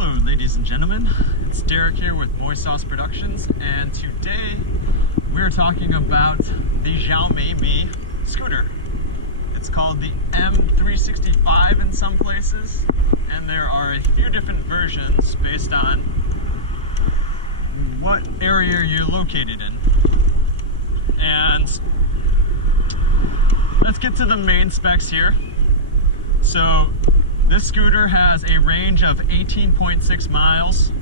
Hello ladies and gentlemen, it's Derrick here with Boy Sauce Productions, and today we're talking about the Xioami Mi scooter. It's called the M365 in some places, and there are a few different versions based on what area you're located in. And let's get to the main specs here. So this scooter has a range of 18.6 miles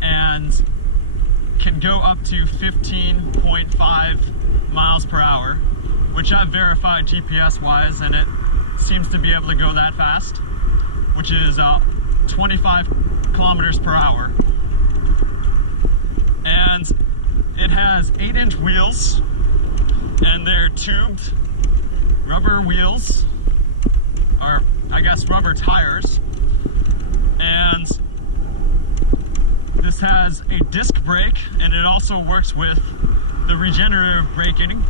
and can go up to 15.5 miles per hour, which I've verified GPS wise, and it seems to be able to go that fast, which is 25 kilometers per hour. And it has 8-inch wheels, and they're tubed rubber wheels, or I guess rubber tires, and this has a disc brake, and it also works with the regenerative braking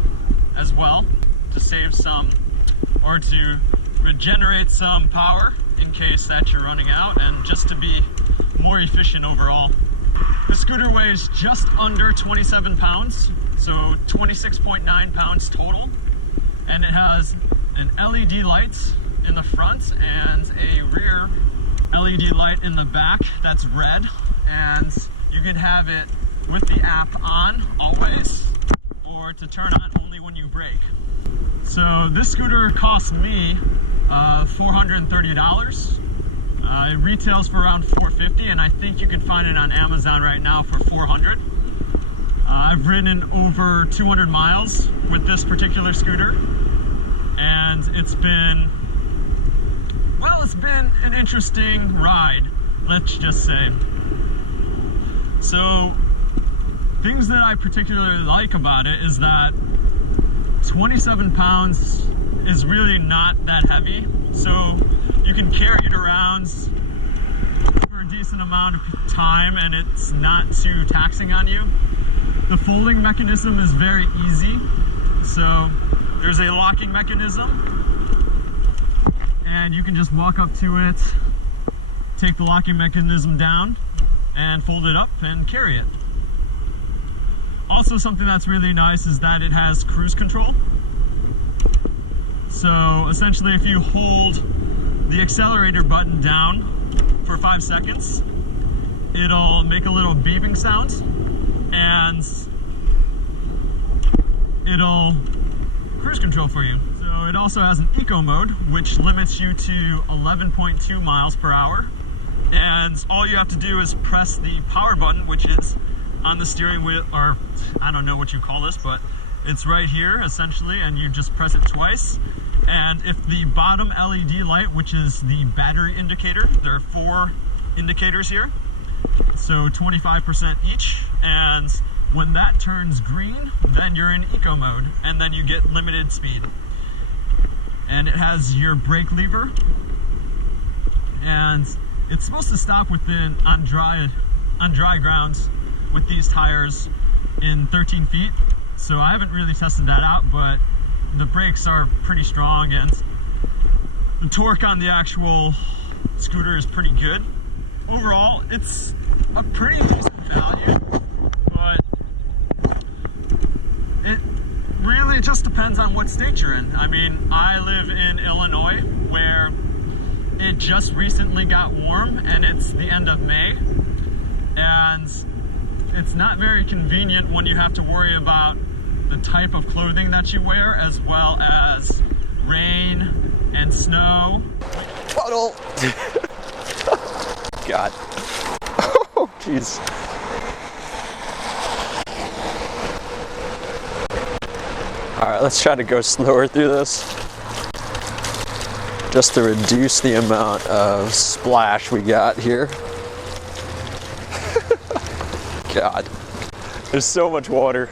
as well to save some, or to regenerate some power in case that you're running out, and just to be more efficient overall. The scooter weighs just under 27 pounds, so 26.9 pounds total, and it has an LED light in the front and a rear LED light in the back that's red, and you can have it with the app on always, or to turn on only when you brake. So this scooter cost me $430. It retails for around $450, and I think you can find it on Amazon right now for $400. I've ridden over 200 miles with this particular scooter, and it's been an interesting ride, let's just say. So, things that I particularly like about it is that 27 pounds is really not that heavy, so you can carry it around for a decent amount of time and it's not too taxing on you. The folding mechanism is very easy, so there's a locking mechanism, and you can just walk up to it, take the locking mechanism down, and fold it up and carry it. Also, something that's really nice is that it has cruise control. So essentially, if you hold the accelerator button down for 5 seconds, it'll make a little beeping sound, and it'll cruise control for you. So it also has an eco mode, which limits you to 11.2 miles per hour. And all you have to do is press the power button, which is on the steering wheel, or I don't know what you call this, but it's right here essentially, and you just press it twice. And if the bottom LED light, which is the battery indicator, there are 4 indicators here, so 25% each, and when that turns green, then you're in eco mode, and then you get limited speed. And it has your brake lever, and it's supposed to stop on dry grounds with these tires in 13 feet. So I haven't really tested that out, but the brakes are pretty strong, and the torque on the actual scooter is pretty good. Overall, it's a pretty decent value, but it really just depends on what state you're in. I mean, I live in Illinois, where it just recently got warm, and it's the end of May, and it's not very convenient when you have to worry about the type of clothing that you wear, as well as rain and snow. Puddle! God. Oh, jeez. Alright, let's try to go slower through this, just to reduce the amount of splash we got here. God, there's so much water.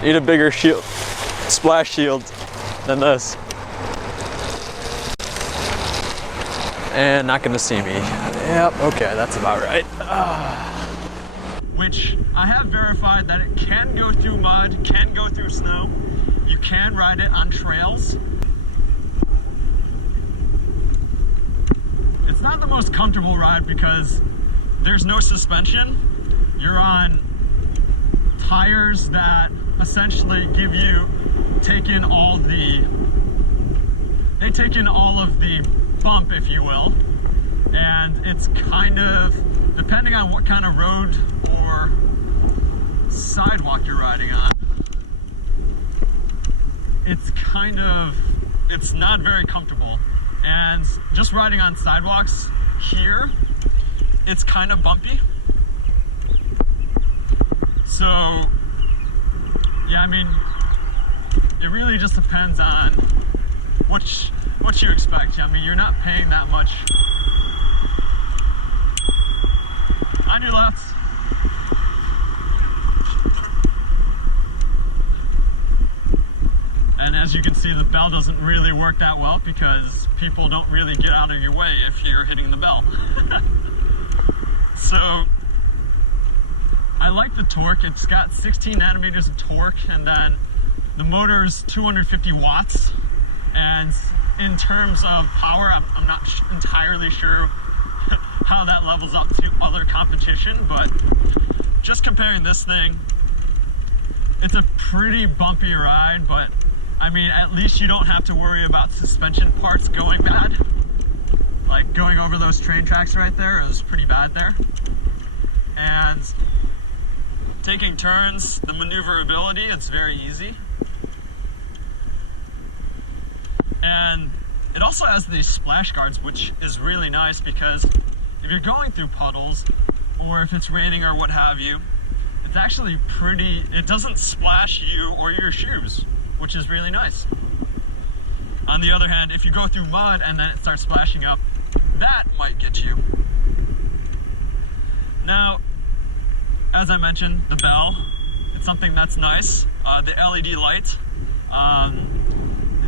Need a bigger shield, splash shield than this. And not gonna see me. Yep, okay, that's about right. which I have verified that it can go through mud, can go through snow. You can ride it on trails. It's not the most comfortable ride because there's no suspension. You're on tires that essentially give you, they take in all of the bump, if you will. And it's kind of, depending on what kind of road or sidewalk you're riding on, it's not very comfortable. And just riding on sidewalks here, it's kind of bumpy. So, yeah, I mean, it really just depends on what you expect. I mean, you're not paying that much. On your left. And as you can see, the bell doesn't really work that well because people don't really get out of your way if you're hitting the bell. So, I like the torque. It's got 16 nanometers of torque, and then the motor is 250 watts. And in terms of power, I'm not entirely sure how that levels up to other competition, but just comparing this thing, it's a pretty bumpy ride, but I mean, at least you don't have to worry about suspension parts going bad. Like going over those train tracks right there, it was pretty bad there. And taking turns, the maneuverability, it's very easy. And it also has these splash guards, which is really nice because if you're going through puddles or if it's raining or what have you, it's actually pretty, it doesn't splash you or your shoes, which is really nice. On the other hand, if you go through mud and then it starts splashing up, that might get you. Now, as I mentioned, the bell, it's something that's nice. The LED light,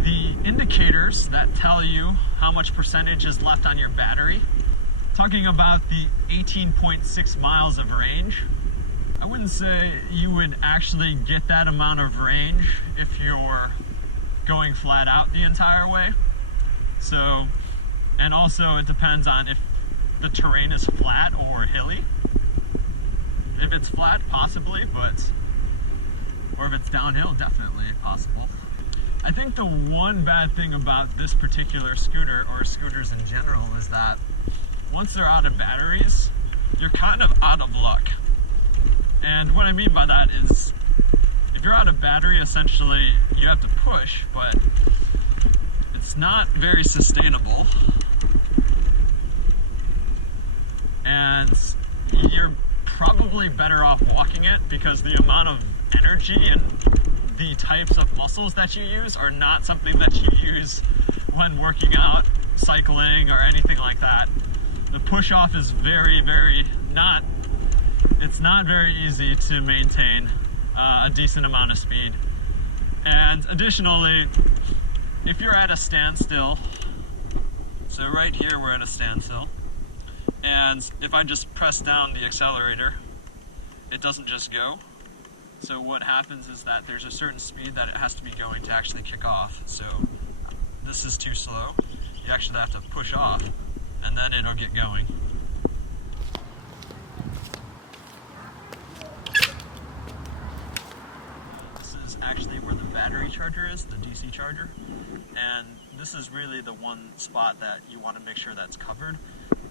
the indicators that tell you how much percentage is left on your battery. Talking about the 18.6 miles of range, I wouldn't say you would actually get that amount of range if you're going flat out the entire way. So, and also it depends on if the terrain is flat or hilly. If it's flat, possibly, or if it's downhill, definitely possible. I think the one bad thing about this particular scooter, or scooters in general, is that once they're out of batteries, you're kind of out of luck. And what I mean by that is, if you're out of battery, essentially you have to push, but it's not very sustainable. And you're probably better off walking it because the amount of energy and the types of muscles that you use are not something that you use when working out, cycling, or anything like that. The push-off is it's not very easy to maintain a decent amount of speed. And additionally, if you're at a standstill, so right here we're at a standstill, and if I just press down the accelerator, it doesn't just go. So what happens is that there's a certain speed that it has to be going to actually kick off. So this is too slow. You actually have to push off, and then it'll get going. This is actually where the battery charger is, the DC charger. And this is really the one spot that you want to make sure that's covered.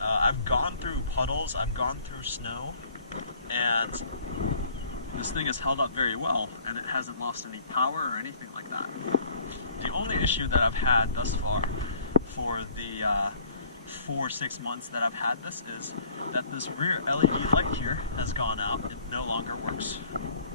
I've gone through puddles, I've gone through snow, and this thing has held up very well, and it hasn't lost any power or anything like that. The only issue that I've had thus far for the 4-6 months that I've had this is that this rear LED light here has gone out. It no longer works.